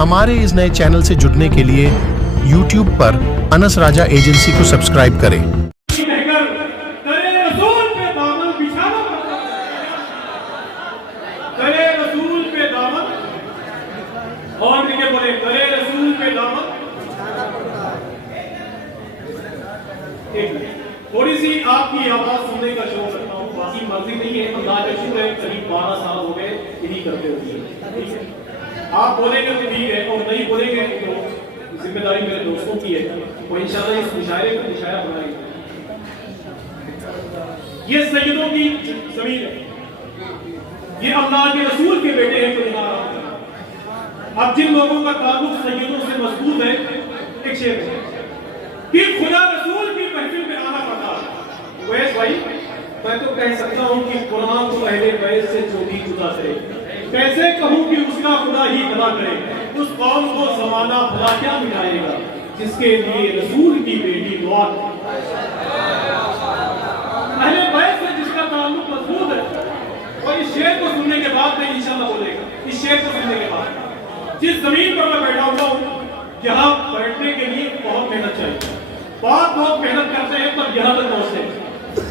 हमारे इस नए चैनल से जुड़ने के लिए YouTube पर अनस राजा एजेंसी को सब्सक्राइब करें। और बोले करे रसूल पे दामन। थोड़ी सी आपकी आवाज सुनने का शौक रखता हूँ, बाकी मर्जी नहीं है। अल्लाह का शुक्र है, करीब 12 साल हो गए यही करते हुए। आप बोलेंगे तो ठीक है, और नहीं बोलेंगे तो जिम्मेदारी मेरे दोस्तों की है। और इंशाल्लाह इस मुशायरे को मुशायरा बनाएंगे। ये सैयदों की जमीन है, ये अल्लाह के रसूल के बेटे हैं। तो अब जिन लोगों का ताल्लुक सैयदों से मजबूत है, एक शेर है कि खुदा रसूल की महफिल में आना पड़ता है। वैस भाई, मैं तो कह सकता हूं कि कुरान को अहले बैत से जो भी जुदा करे, कैसे कहूं कि उसका खुदा ही भला करे। उस कौम को ज़माना भला क्या मिलाएगा जिसके लिए रसूल की बेटी दुआ। अहले बैत से जिसका ताल्लुक मजबूत है, और इस शेर को सुनने के बाद मैं इंशाअल्लाह बोलेगा। इस शेर को सुनने के बाद जिस जमीन पर मैं बैठा हुआ हूँ, यहाँ बैठने के लिए बहुत मेहनत चाहिए। बहुत मेहनत करते हैं तब यहाँ तक पहुँचते हैं।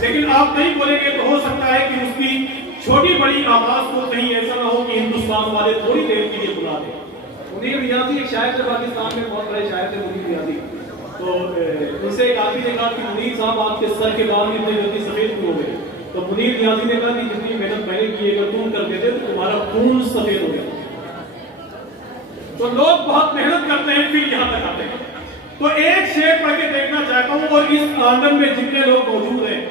लेकिन आप नहीं बोलेंगे तो हो सकता है कि उसकी छोटी बड़ी आवाज को कहीं ऐसा ना हो कि हिंदुस्तान वाले थोड़ी देर के लिए बुला दें। मुनीर रियाजी एक शायर थे, पाकिस्तान में बहुत बड़े शायर थे मुनीर रियाजी। तो उनसे एक आदमी ने कहा कि मुनीर साहब, आपके सर के बाल इतने जल्दी सफेद क्यों हो गए? तो मुनीर रियाजी ने कहा कि जितनी मेहनत मैंने की, अगर तुम कर देते तो तुम्हारा खून सफेद हो गया। तो लोग बहुत मेहनत करते हैं, फिर यहाँ तक आते हैं। तो एक शेर पढ़ के देखना चाहता हूँ, और इस आंगन में जितने लोग मौजूद हैं,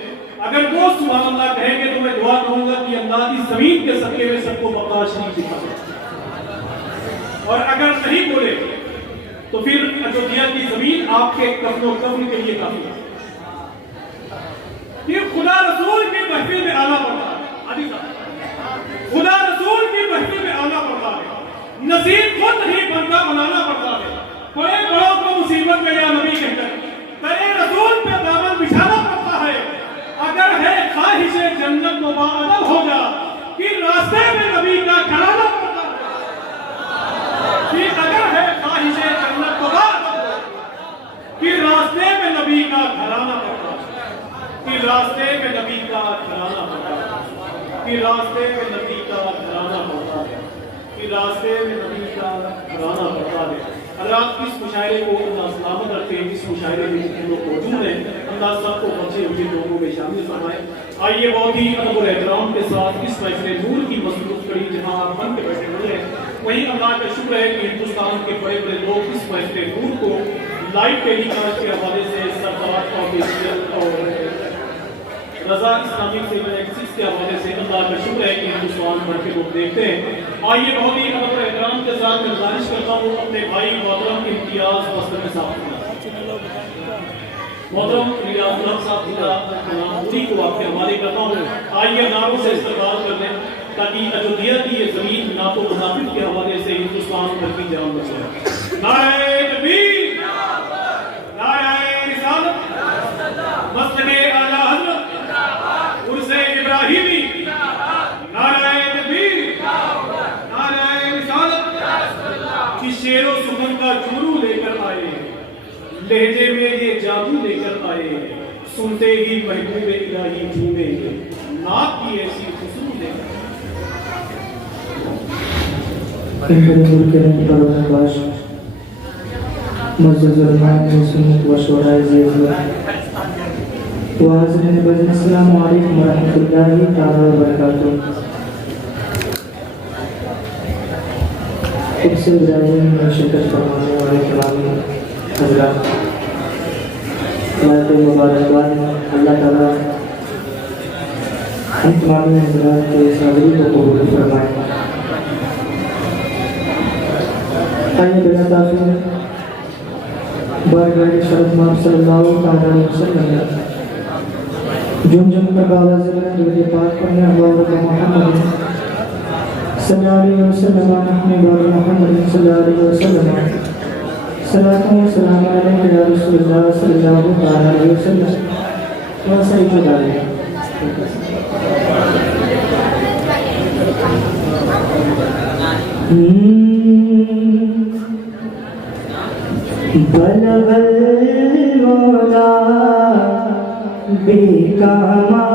अगर वो सुभान अल्लाह कहेंगे तो मैं दुआ करूंगा कि अल्लाह इस जमीन के सदके में सबको मक्का शरीफ दिखा दे। और अगर नहीं बोले तो फिर अयोध्या की जमीन आपके कफनो कफन के लिए काफी है। ये खुदा रसूल की महफिल में आना पड़ता है। खुदा रसूल की महफिल में आना पड़ता है। नसीब खुद नहीं बनता, बनाना पड़ता है। बड़े बड़ों को मुसीबत में या नबी कहकर करे रसूल पे दामन बिछाना पड़ता है। अगर है ख्वाहिशे जन्नत तो बाअदब हो जा, कि रास्ते में नबी का घराना पड़ता है। कि अगर है ख्वाहिशे जन्नत तो बाअदब, कि रास्ते में नबी का घराना पड़ता है। कि रास्ते में नबी का घराना पड़ता है। कि रास्ते में नबी का घराना पड़ता है। कि रास्ते में नबी का घराना पड़ता है। अगर आप इस मुशायरे को अल्लाह सलामत रखे, इस मुशायरे में जितने लोग मौजूद हैं, अल्लाह सबको बचे हुए लोगों में शामिल फरमाए। आइए बहुत ही अदब और एहतराम के साथ इस महफिल नूर की मसरूफ कड़ी जहाँ आप बन के बैठे हुए हैं, वहीं अल्लाह का शुक्र है कि हिंदुस्तान के बड़े बड़े लोग इस महफिल नूर को लाइव टेलीकास्ट के हवाले से सरदार फाउंडेशन और रजा इस्लामिक सेवन एक्सिस के हवाले से अल्लाह का शुक्र है कि हिंदुस्तान भर के लोग देखते हैं। आइए बहुत ही अदब और एहतराम के साथ मैं गुजारिश करता हूँ अपने भाई मोहतरम इम्तियाज मसलक साहब, मोहतरम रियाजुल हक साहब पूरी को आपके हवाले करता हूँ। आइए नारों से इस्तेमाल कर लें ताकि अयोध्या की ये जमीन ना तो मुनाफिक के हवाले से हिंदुस्तान भर की जान बचे। नारे तकबीर, नारे रिसालत, मसलके आला हज़रत उर्से इब्राहिमी, नारे तकबीर, नारे रिसालत। कि शेरो सुमन का जुमरू लेकर आए, लहजे में ये जादू लेकर आए, सुनते ही महबूब इलाही झूमे, नात की ऐसी खुशबू लेकर। अस्सलामु अलैकुम वरहमतुल्लाहि तआला वबरकातुहू। सबसे इब्राहिम में शिरकत फरमाने वाले तमाम हज़रात, बहुत मुबारकबाद। अल्लाह ताला हम तमाम हज़रात के इस हाज़िरी को कबूल फरमाए। आइए बिना ताख़ीर बारगाह शरफ़ में सल्लल्लाहु अलैहि वसल्लम जुम पर बाला ज़िक्र दुरूद पाक पढ़ने वाले मोहम्मद सल्लल्लाहु अलैहि वसल्लम मोहम्मद सल्लल्लाहु अलैहि वसल्लम सलातो व सलाम अलैहि या रसूलल्लाह सल्लल्लाहु अलैहि वसल्लम व सल्लल्लाहु अलैहि। बलगल मौला बेकमाले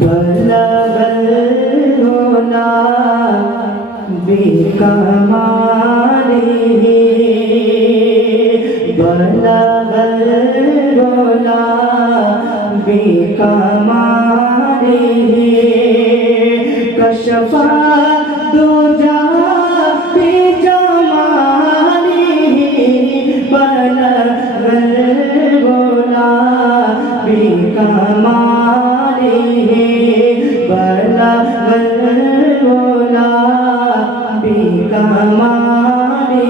बलगल मौला बेकमाले बलगल मौला बेकमाले कशफा दुजा बेजमाली बलगल मौला बेकमाली बलगल मौला बेकमाली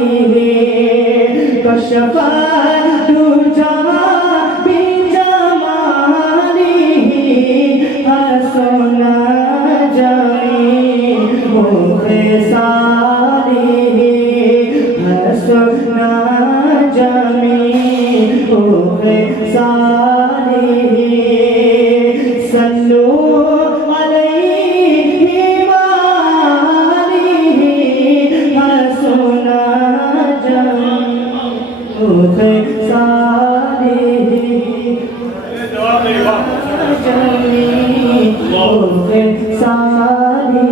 कशफा दुजा बेजमाली हसना हसना जमी हो सारे सल्लू अलैहि वालिहि हसना जमी हो सारे जमी हो सारे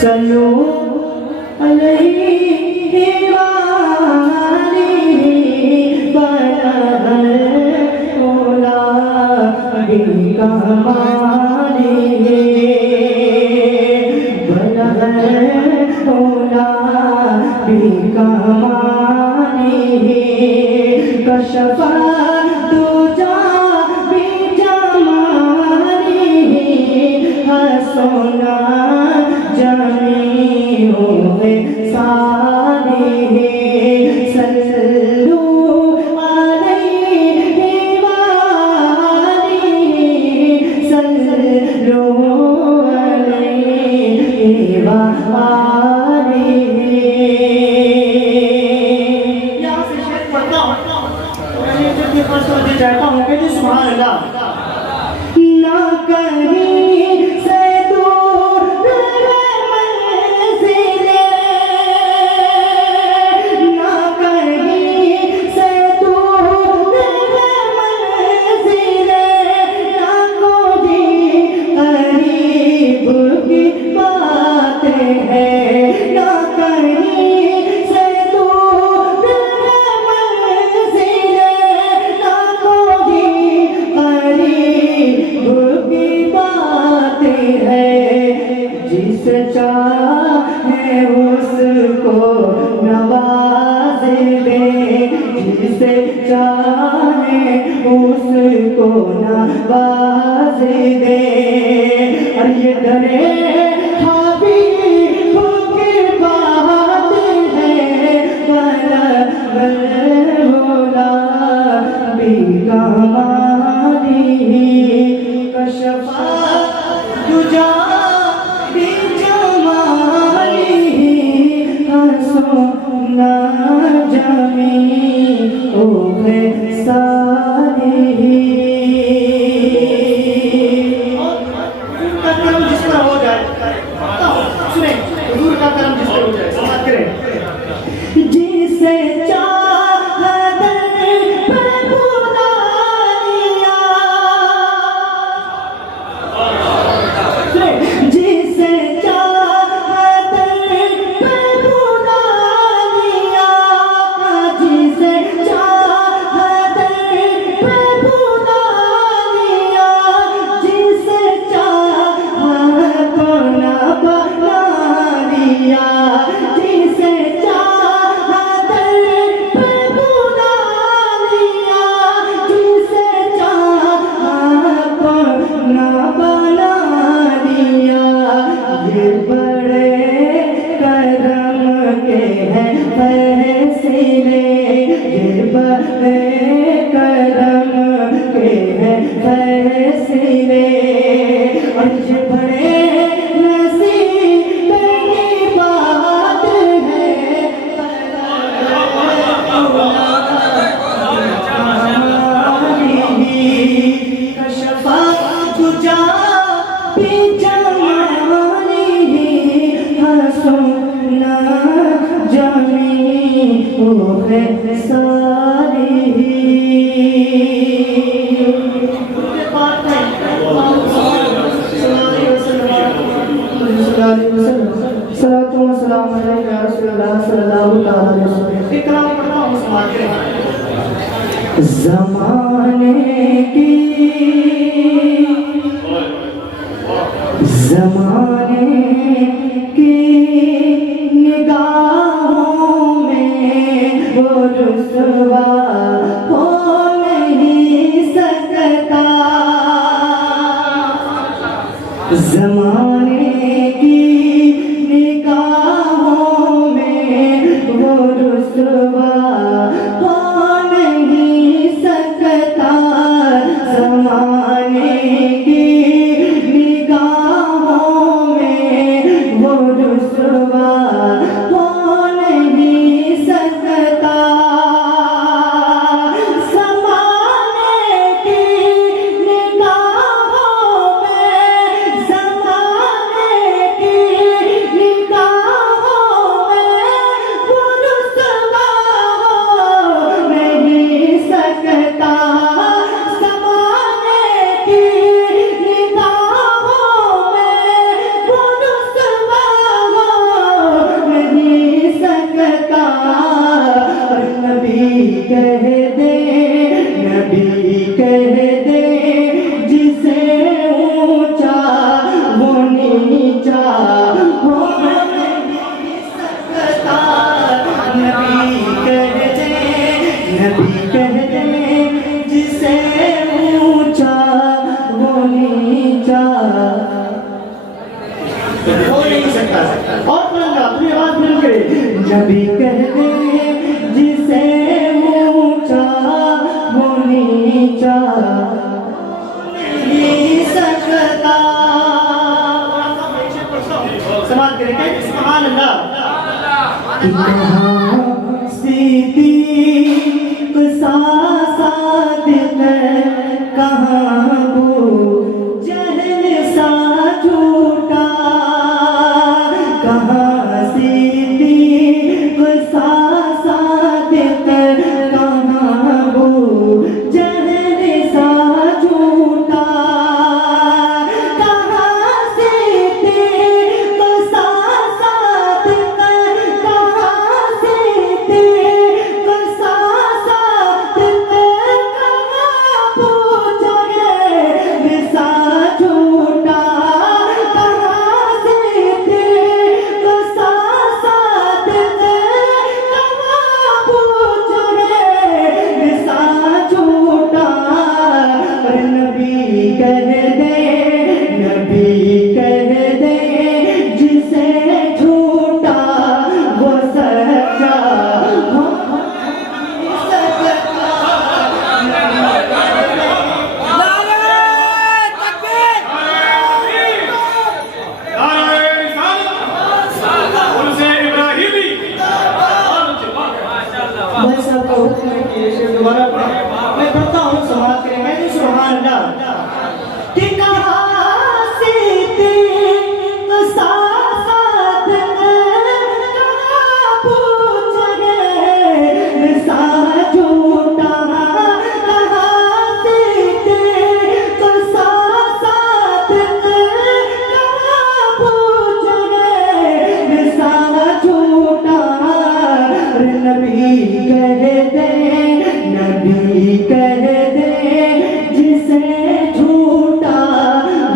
सल्लू अलैहि वालिहि बलगल मौला बेकमाले बलगल मौला बेकमाले कशफा दुजा बेजमाली हसना जमी हो सारे सल्लू अलैहि वालिहि सल्लू अलैहि वालिहि। यहाँ से शेर पढ़ता हूँ मैं जब भी फर्स्ट होते जाता हूँ कहते सुभान अल्लाह ना कहीं से दूर चाहे उसको नवाज दे जिसे चाहे उसको नवाज दे और ये डरे हबीब की बात है बलगल मौला बेकमाले कशफा दुजा हसना जमी हो सारे का कर्म जिस पर हो जाए सुने हुजूर का कर्म जिस पर हो जाए समाज करें जिसे चाहत पर बुला लिया सुने जिसे चाहत ज़माने की निगाहों में वो रुसवा हो नहीं सकता। ज़माने की निगाहों में वो रुसवा हो नहीं सकता। ज़माने की निगाहों में वो रुसवा हो नहीं सकता। ज़माने की निगाहों में, ज़माने की निगाहों में वो रुसवा हो नहीं सकता। ज़माने की निगाहों में वो रुसवा हो नहीं सकता। नबी कह दे, नबी कह दे, जिसे ऊंचा वो नीचा हो नहीं सकता। नबी कह दे, नबी कह दे, जिसे ऊंचा वो नीचा हो नहीं सकता। और बुलंद अपनी आवाज मिल गई। नबी कह दे, जिसे ऊंचा वो नीचा नहीं सकता। समाज करेंगे सुभान अल्लाह। कहाँ सिद्दीक़ सा दिल, कहाँ वो जहल सा झूठा। कहाँ सिद्दीक़ सा दिल, कहाँ वो जहल सा झूठा। कहाँ सिद्दीक़ सा दिल, कहाँ सिद्दीक़ सा दिल, कहाँ वो जहल सा झूठा। कहाँ सिद्दीक़ सा दिल, कहाँ वो जहल सा झूठा। पर नबी कह दे, नबी कह दे, जिसे झूठा वो सच्चा हो नहीं सकता। नारे रिसालत उनसे इब्राहिमी। भाई साहब का हुक्म है कि ये शेर दोबारा पढ़ें। मैं पढ़ता हूँ, समाज करेंगे तो सुभान अल्लाह। कि कहाँ सिद्दीक़ सा दिल, कहाँ वो जहल सा झूठा। कहाँ सिद्दीक़ सा दिल, कहाँ वो जहल सा झूठा। नबी कह दे, नबी कह दे, जिसे झूठा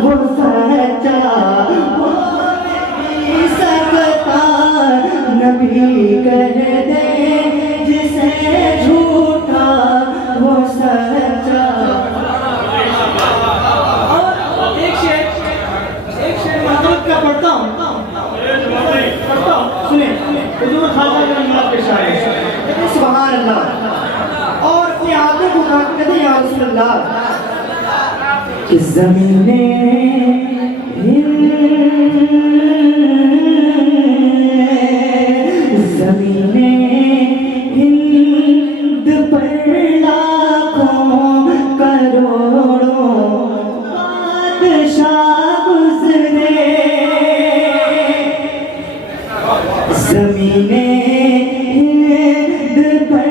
वो सच्चा हो नहीं सकता। नबी कह दे, जिसे झूठा वो सच्चा। और एक शेर मोहम्मद का पढ़ता हूँ, सुने हुजूर खाजा का नाम पेश आए। सुभान अल्लाह। और अपने हाथों को उठा के कहते या रसूल अल्लाह। इस ज़मीने ज़मीने हिंद पर लाखों करोड़ों बादशाह गुज़रे। ज़मीने हिंद पर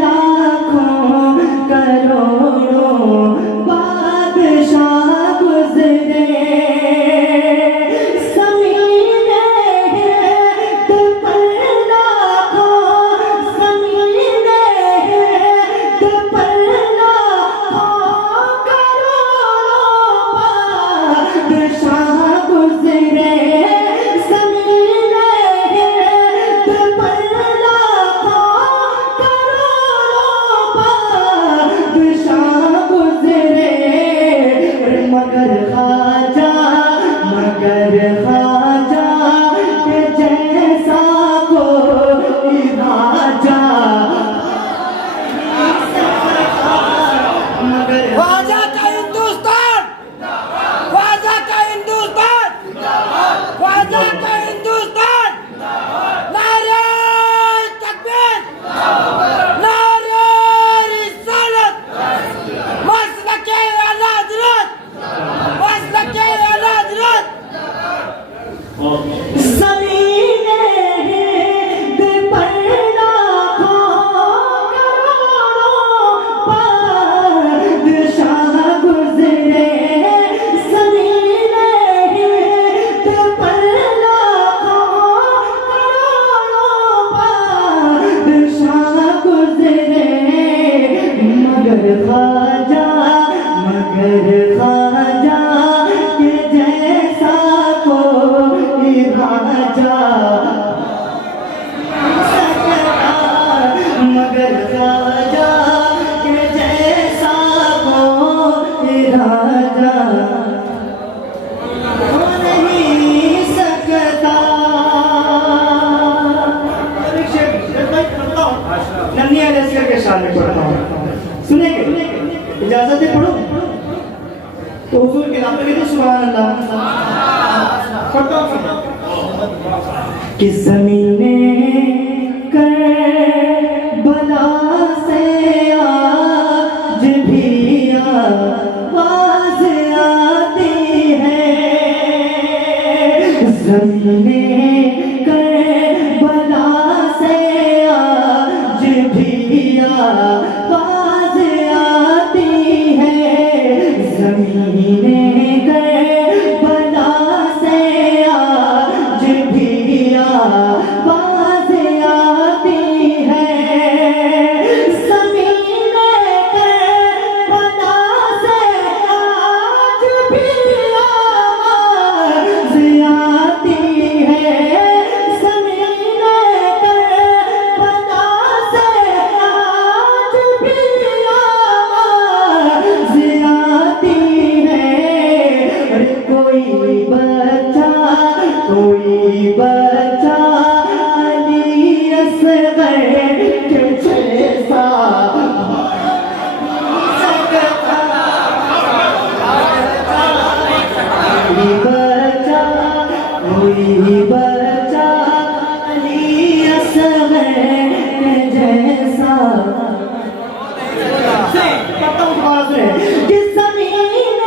लाखों करोड़ों बादशाह गुज़रे। ज़मीने हिंद पर लाखों, ज़मीने हिंद पर सुनेंगे? इजाजत है पढ़ो तो हुजूर के नाम पे तो सुभान अल्लाह पढ़ता हूं कि ज़मीने करबला से आज भी आवाज़ आती है ज़मीने करबला से आज भी आवाज़ आती है ज़मीने करबला से आज भी आवाज़ आती है ज़मीने करबला से आज भी आवाज़ आती है ज़मीने करबला से आज भी आवाज़ आती है अरे कोई बच्चा अली असग़र के जैसा कोई बच्चा अली असग़र के जैसा कि ज़मीने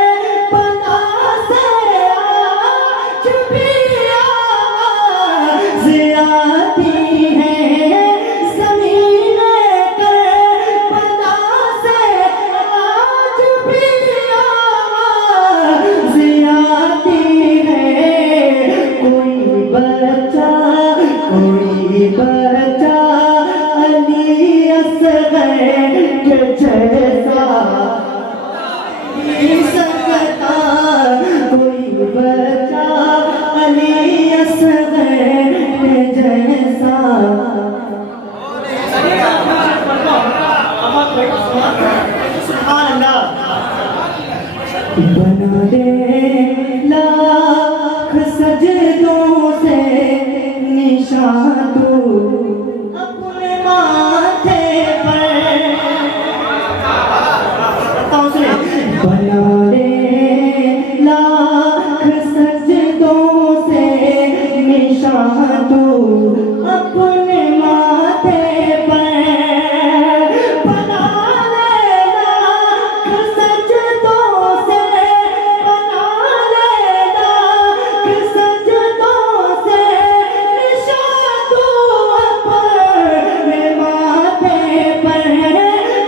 करबला से आज भी आवाज़ आती है ज़मीने करबला से आज भी आवाज़ आती है कोई बच्चा अली असग़र के जैसा सकता कोई बच्चा अली असग़र के जैसा बना दे लाख सजदों से निशान तू अपने माथे पर बना दे लाख सजदों से निशान तू अपने माथे पर बना ले लाख सजदों से बना ले लाख सजदों से निशान तू अपने माथे पर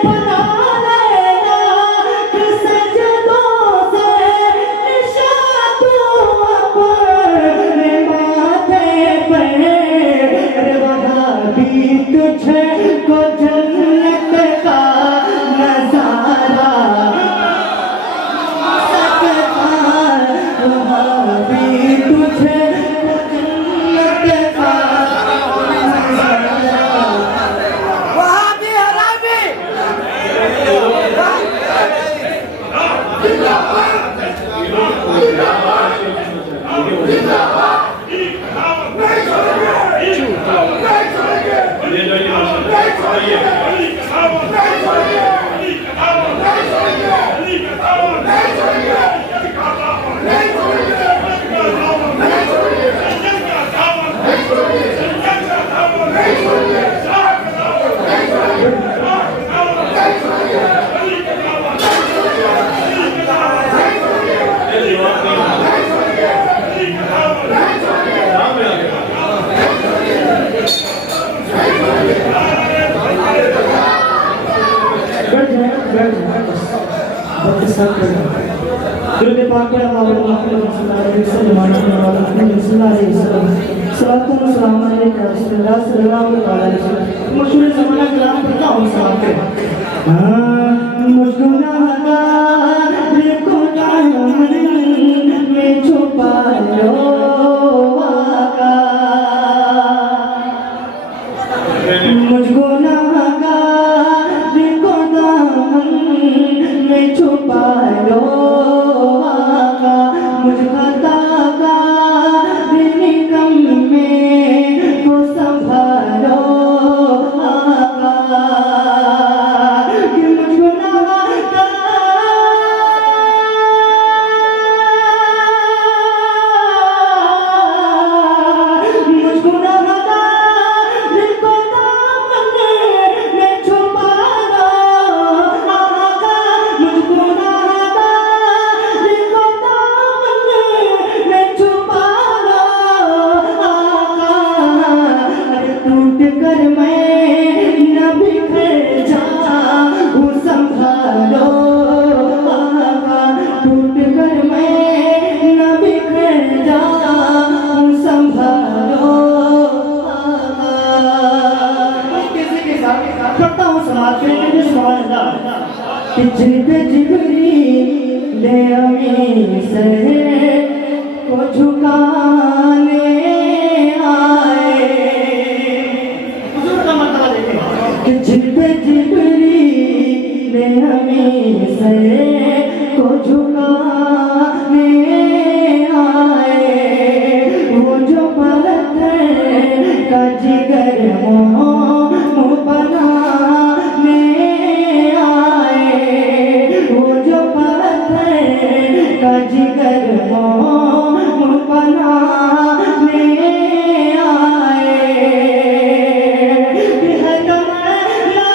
बना ले लाख सजदों से निशान तू अपने माथे पर वहां भी तुझको जन्नत का नजारा सकता वहां भी तुझको जन्नत का नजारा वहां भी हरा भी दुरूद पाक पर हमारे मोहम्मद सल्लल्लाहु अलैहि वसल्लम सलातो व सलाम अलैका रसूलुल्लाह सल्लल्लाहु अलैहि वसल्लम मशहूर ज़माना कलाम पढ़ता हूं सलाम के मुझको नागार को दामन में छुपा लो आका मुझको नागार को दामन में छुपा लो आका मुझ खता का निकम में को संभालो आका कि जिद जिगरी ले अमी सर को झुकाने आए। हुजूर का मतलब देखें कि जिद जिगरी ले अमी सर को झुकाने आए। वो जो पत्थर का जिगर मोह बनाने आए। वो जो पत्थर का जिगर मोह बनाने आए। है तमन्ना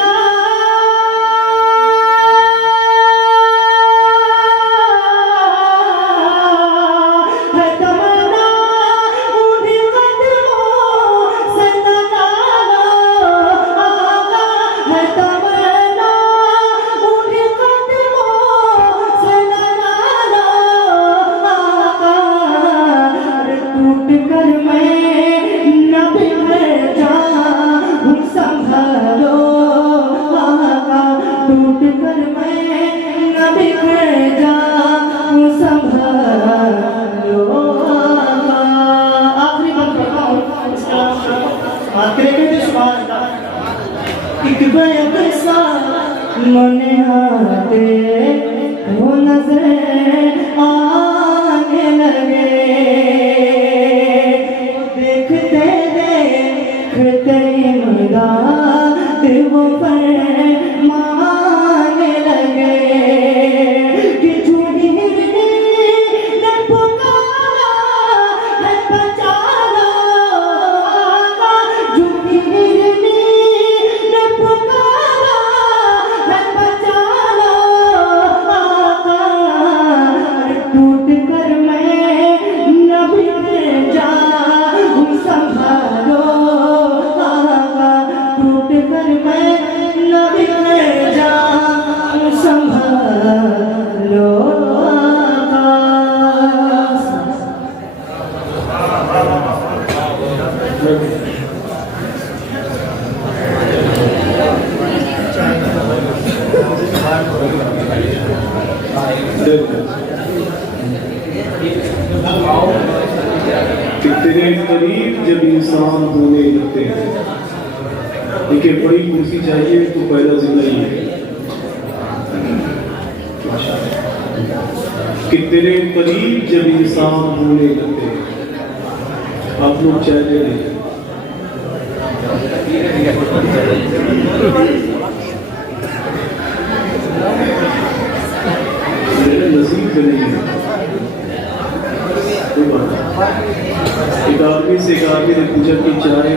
है तमन्ना उन्हीं कदमों से लगाना आगा। है तमन्ना उन्हीं कदमों से लगाना आगा। टूट कर मैं न बिखर जाऊं संभालो आगा। टूट कर मैं न बिखर जाऊं संभालो आगा। आखिरी बात पढ़ता हूँ, आखिरी में सुभान अल्लाह। एक बेकसा मन आते वो नजर आने लगे। देखते देखते इमदाद वो फरमाने लगे। कि झूठी ने पुकारा है बचाना आगा। झूठी ने पुकारा है बचाना आगा। टूट कर मैं न बिखर जाऊं संभालो आगा। टूट कर मैं न बिखर जाऊं संभालो आगा। कितने करीब जब इंसान होने लगते हैं। देखिए बड़ी कुर्सी चाहिए तो पहला जिंदा ही है। कितने करीब जब इंसान होने लगते हैं। आप लोग चाहते नहीं। मेरे नसीब में नहीं है। एक आदमी से एक आदमी ने पूछा कि चाय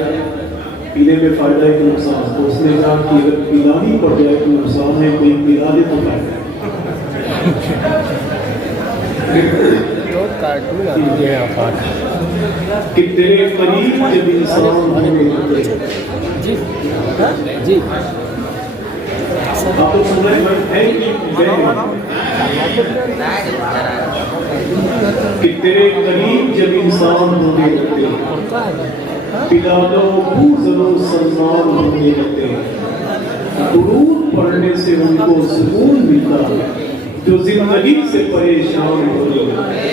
पीने में फायदा है कि नुकसान। तो उसने कहा कि अगर पिलानी पड़ जाए तो नुकसान है, कोई पिला दे तो फायदा है। कि तेरे करीब जब इंसान होने लगते हैं। आप तो सुन रहे कि तेरे करीब जब इंसान होने लगते हैं। पिला दो भूजलो सलमान होने लगते हैं। दुरूद पढ़ने से उनको सुकून मिलता है जो जिंदगी से परेशान होने लगते हैं।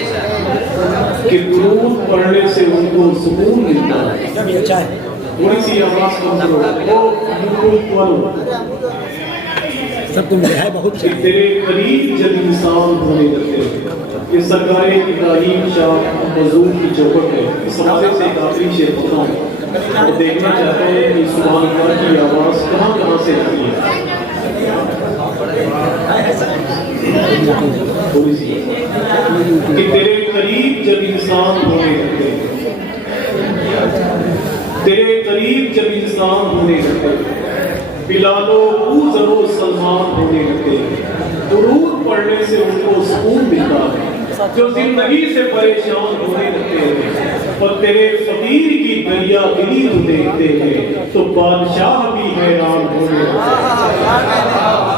कि दुरूद पढ़ने से उनको सुकून मिलता है। थोड़ी सी आवाज कम करो, सब तुम है बहुत कि तेरे करीब जब इंसान होने लगते हैं। ये सरकारें इब्राहिम शाह मजूर की चौकट है। इस हवाले से एक आखिरी शेर होता है और देखना चाहते हैं कि सुभान अल्लाह की आवाज़ कहाँ कहाँ से आती है। थोड़ी सी कि तेरे करीब जब इंसान होने लगते हैं। तेरे करीब जब इंसान होने लगते हैं। बिलालो जरो सलमान होने लगते हैं। दुरूद पढ़ने से उनको सुकून मिलता है जो जिंदगी से परेशान होने लगते हैं। और तेरे फकीर की दरिया दिली को देखते हैं तो बादशाह भी हैरान होने लगते हैं।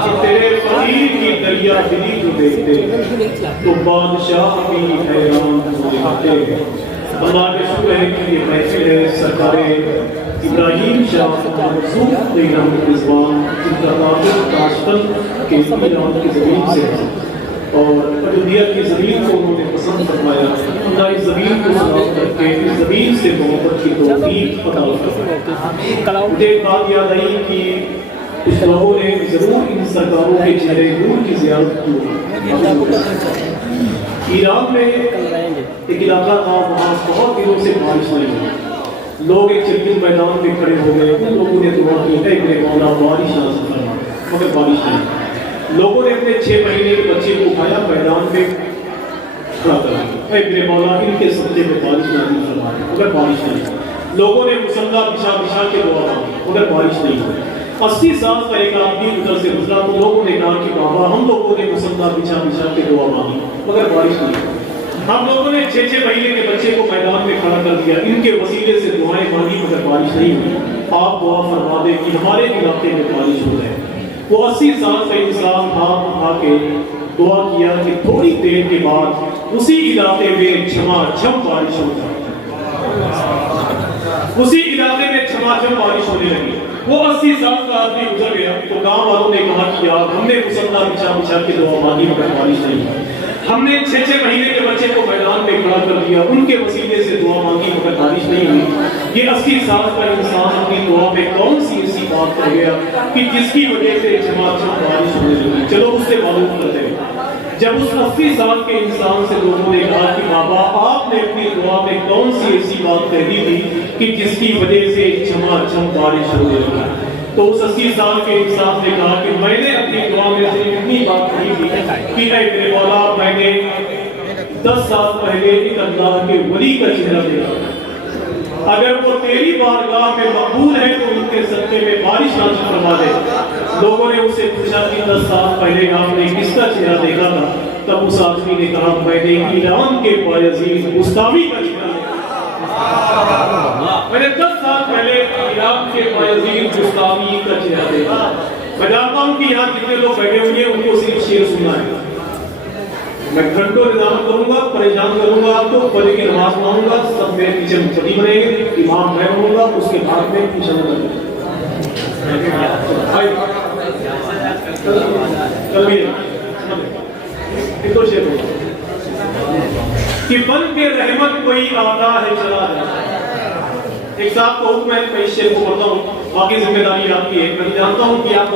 कि तेरे फकीर की दरिया दिली को देखते हैं तो बादशाह भी हैरान होने लगते हैं। अल्लाह के शुक्र है कि ये महफिल है सरकारें इब्राहिम शाह रिजवान जिनका ताल्लुक ताशकंद के ईरान की ज़मीन से है और अयोध्या की ज़मीन को उन्होंने पसंद फरमाया। अल्लाह इस ज़मीन को सलाम करके इस ज़मीन से मोहब्बत की तौफीक अता फरमाए। मुझे एक बात याद आई कि कुछ लोगों ने ज़रूर इन सरकारों के चेहरे नूर की ज़ियारत की। ईरान में एक इलाका था, वहाँ बहुत दिनों से बारिश नहीं हुई। लोग एक चिल्पिन मैदान में खड़े हो गए, उन लोगों ने दुआ की है कि मौला बारिश नाज़िल फरमा, मगर बारिश नहीं। लोगों ने अपने 6 महीने के बच्चे को उठाया, मैदान में खड़ा कर दिया, मेरे मौला इनके सब्जे में बारिश नाज़िल फरमा, मगर बारिश नहीं। लोगों ने मुसल्ला बिछा बिछा के दुआ मांगी, मगर बारिश नहीं हुई। 80 साल का एक आदमी उधर से गुजरा तो लोगों ने कहा कि बाबा हम लोगों ने मुसल्ला बिछा बिछा के दुआ मांगी, मगर बारिश नहीं हुई। हम लोगों ने 6 महीने के बच्चे को मैदान में खड़ा कर दिया, इनके वसीले से दुआएं मांगी, मगर बारिश नहीं हुई। आप दुआ फरमा दें कि हमारे इलाके में बारिश हो जाए। वो 80 साल का इंसान हाथ उठा के दुआ किया कि थोड़ी देर के बाद उसी इलाके में झमाझम बारिश हो जाए। उसी इलाके में झमाझम बारिश होने लगी। वो 80 साल का आदमी गुजर गया तो गांव वालों ने कहा कि यार हमने मुसल्ला बिछा बिछा के दुआ मांगी, मगर बारिश नहीं हुई। हमने 6 महीने के बच्चे को मैदान में खड़ा कर दिया, उनके वसीले से दुआ मांगी, मगर बारिश नहीं हुई। ये 80 साल का इंसान अपनी दुआ में कौन सी ऐसी बात कर गया कि जिसकी वजह से झमाझम बारिश होने लगी? चलो उससे मालूम करते हैं। जब उस 80 साल के इंसान से लोगों ने कहा कि बाबा आपने अपनी दुआ में कौन सी ऐसी बात कह दी थी कि जिसकी वजह से झमाझम बारिश होने लगी, तो उस 80 साल के इंसान ने कहा कि मैंने अपनी दुआ में से इतनी बात कही थी कि ऐ मेरे मौला मैंने 10 साल पहले एक अल्लाह के वली का चेहरा देखा, अगर वो तेरी बारगाह में मकबूल है तो उनके सदके में बारिश नाज़िल फरमा दे। लोगों ने उससे पूछा कि 10 साल पहले आपने किसका चेहरा देखा था? तब उस आदमी ने कहा मैंने ईरान के बायजीद मुस्तावी का चेहरा देखा। मैंने 10 साल पहले ईरान के बायजीद मुस्तावी का चेहरा देखा। मैं जानता हूँ कि यहाँ जितने लोग बैठे हुए हैं उनको सिर्फ शेर सुनना है। मैं घंटों निजाम करूंगा, परेशान करूंगा आपको, फजर की नमाज पढ़ाऊंगा, सब मेरे पीछे मुक्तदी बनेंगे, इमाम मैं बनूंगा, उसके बाद में पूछना कि बन के रहमत कोई आता है चला जाए। एक साहब को हुक्म है, मैं इस शेर को पढ़ता हूँ, बाकी जिम्मेदारी आपकी है। मैं जानता हूँ कि आप